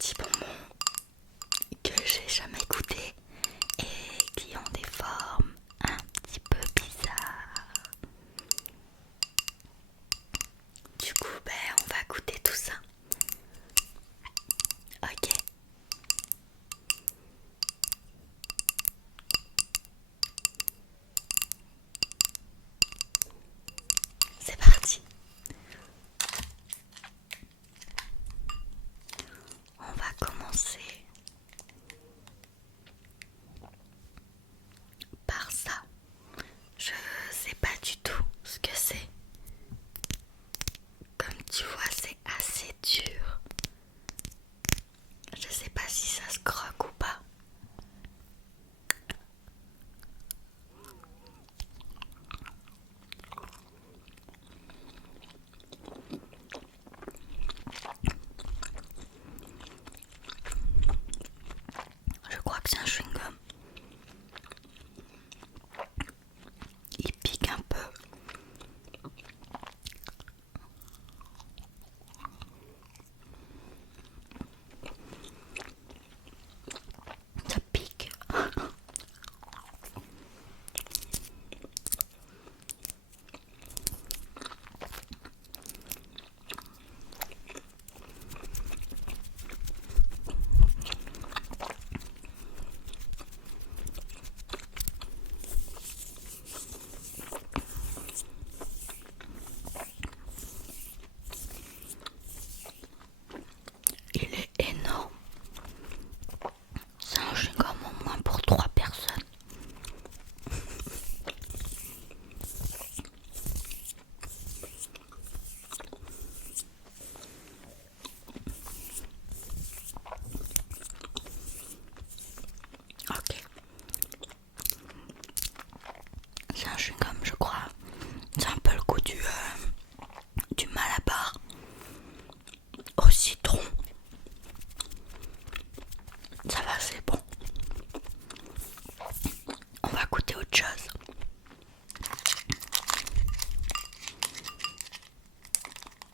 petits bonbons que j'ai jamais goûté et qui ont des formes un petit peu bizarres. Du coup, on va goûter tout ça. Ok. C'est parti. On va commencer par ça. Je sais pas du tout ce que c'est. Comme tu vois, c'est assez dur. Je sais pas si ça se croque ou pas. Je crois que c'est un chewing-gum. Il pique un peu. Ça pique. Il est énorme. C'est un chewing-gum au moins pour 3 personnes. Ok. C'est un chewing-gum, je crois. C'est un peu le goût du Malabar au citron. Ça va, c'est bon. On va goûter autre chose.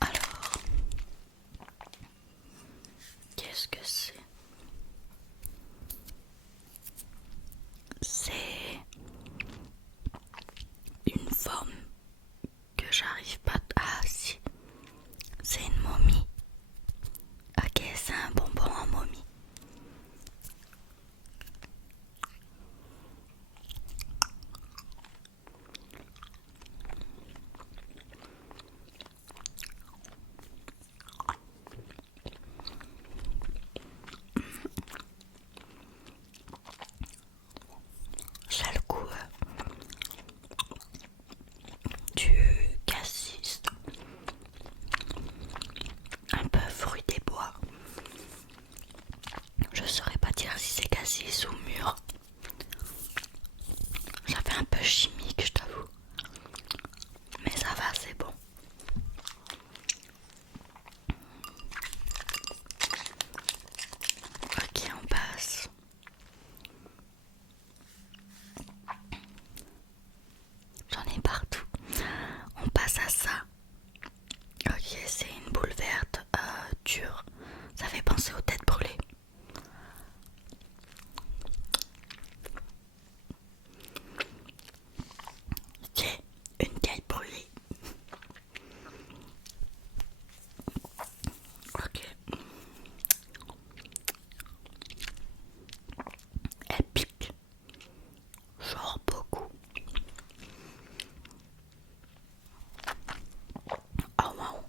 Alors, qu'est-ce que c'est? C'est une forme que j'arrive pas... Ah si, c'est une momie. Ok, c'est un bonbon en momie. Ça a le goût du cassis. Un peu fruit des bois. Je saurais pas dire si c'est cassis ou mûr. Ça fait un peu chimique, je t'avoue. Mais ça va, c'est bon. Ok, on passe. J'en ai partout. On passe à ça. Ok, c'est une boule verte dure. Ça fait penser aux têtes brûlées. Ok, une caille brûlée. Ok. Elle pique. Genre beaucoup. Oh wow.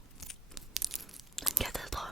Une catastrophe.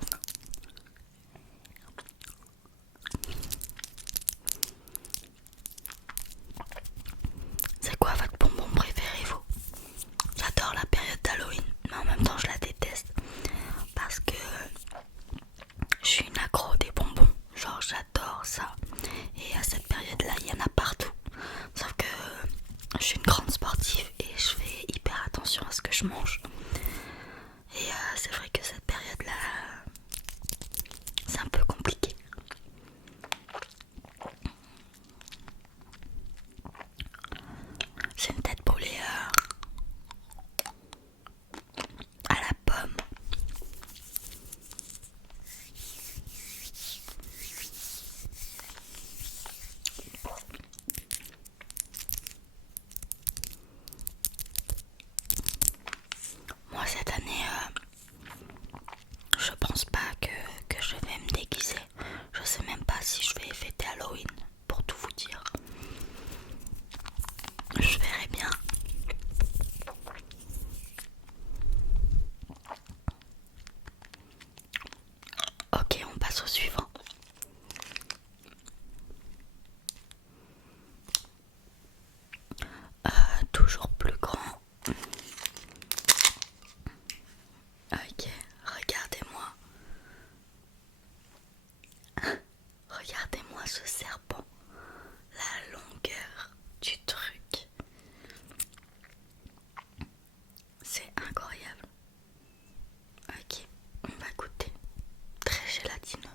Regardez-moi ce serpent, la longueur du truc, c'est incroyable. Ok, on va goûter. Très gélatineux.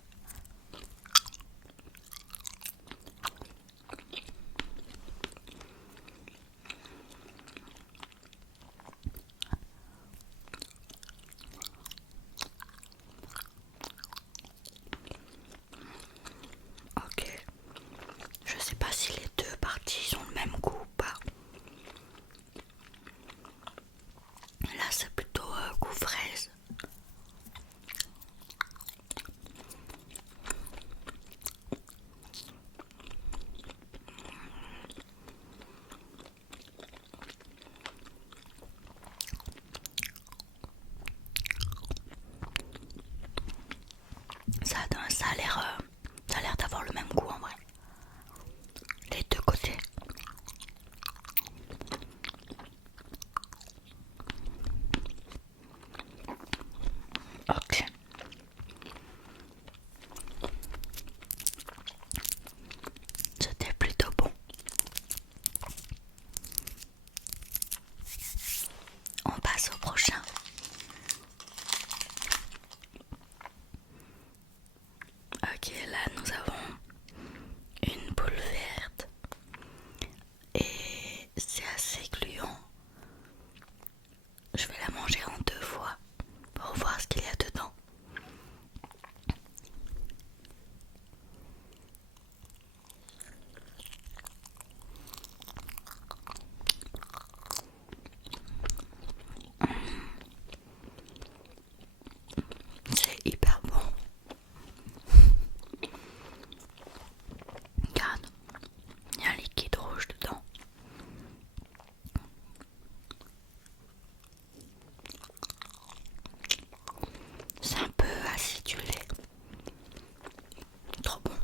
Ok, je sais pas si les deux parties ont le même goût ou pas. Là c'est plutôt goût fraise. Ça a l'air d'avoir le même goût en vrai. Les deux côtés. Ok. C'était plutôt bon. On passe au prochain. Ok, là nous avons une boule verte et c'est assez gluant. Je vais la manger en deux fois pour voir ce qu'il y a dedans. C'est hyper bon. Regarde, il y a un liquide rouge dedans. C'est un peu acidulé. Trop bon.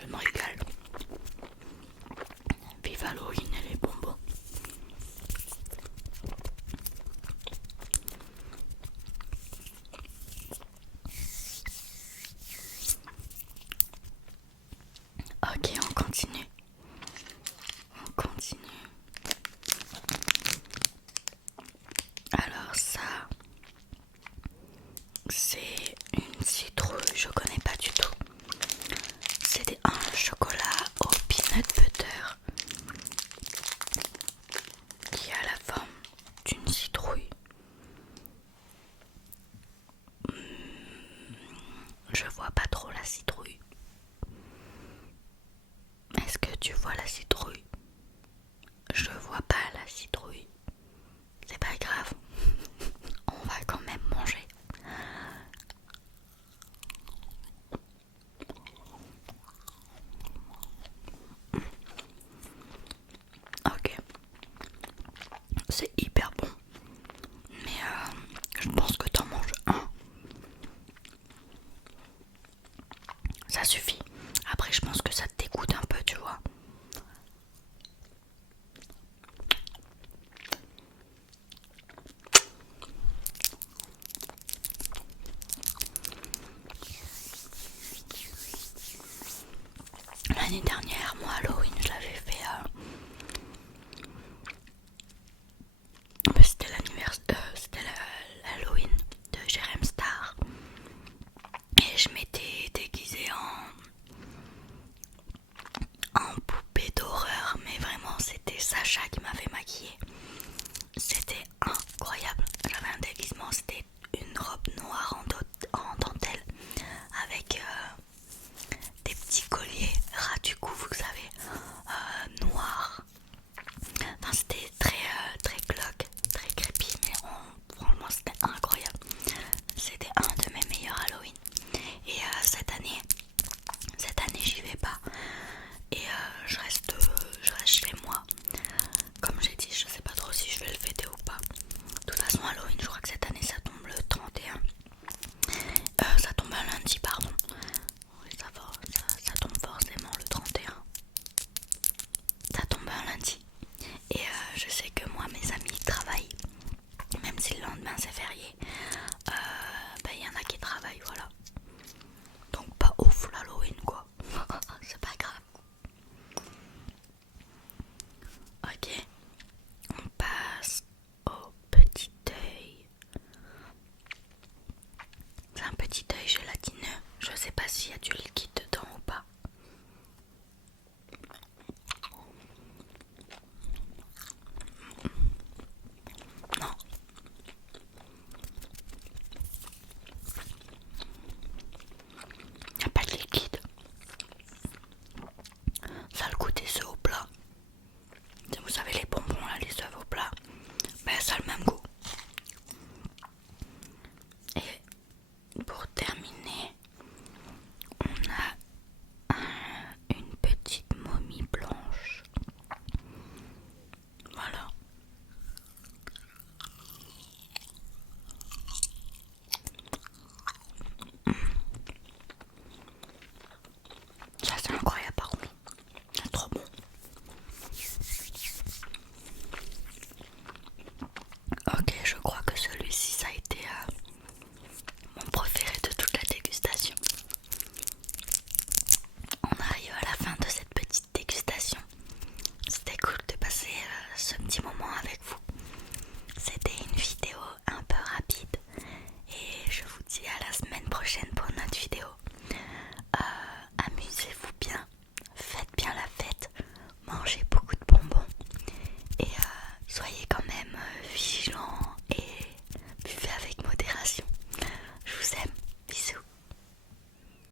Je me régale. Vive Halloween et les bonbons. Ok, on continue. On continue. Alors ça, c'est une citrouille, je connais pas du tout. C'est un chocolat au peanut butter qui a la forme d'une citrouille. Je vois pas trop la citrouille. Est-ce que tu vois la citrouille? Je vois pas la citrouille. C'est pas grave. On va quand même manger. Ok. C'est hyper bon. Mais je pense que t'en manges un. Ça suffit. Après je pense que ça te dégoûte un peu, tu vois. L'année dernière, moi Halloween, je l'avais fait. C'était l'Halloween de Jérém Star. Et je m'étais déguisée en poupée d'horreur. Mais vraiment, c'était Sacha qui m'avait maquillée. C'était incroyable. J'avais un déguisement, c'était une robe noire en dentelle avec des petits colliers ras du cou, vous savez. a du liquide dedans ou pas. Non. Il n'y a pas de liquide. Ça a le goût des œufs au plat. Vous savez les bonbons là, les œufs au plat, ben ça a le même goût. Et pour terminer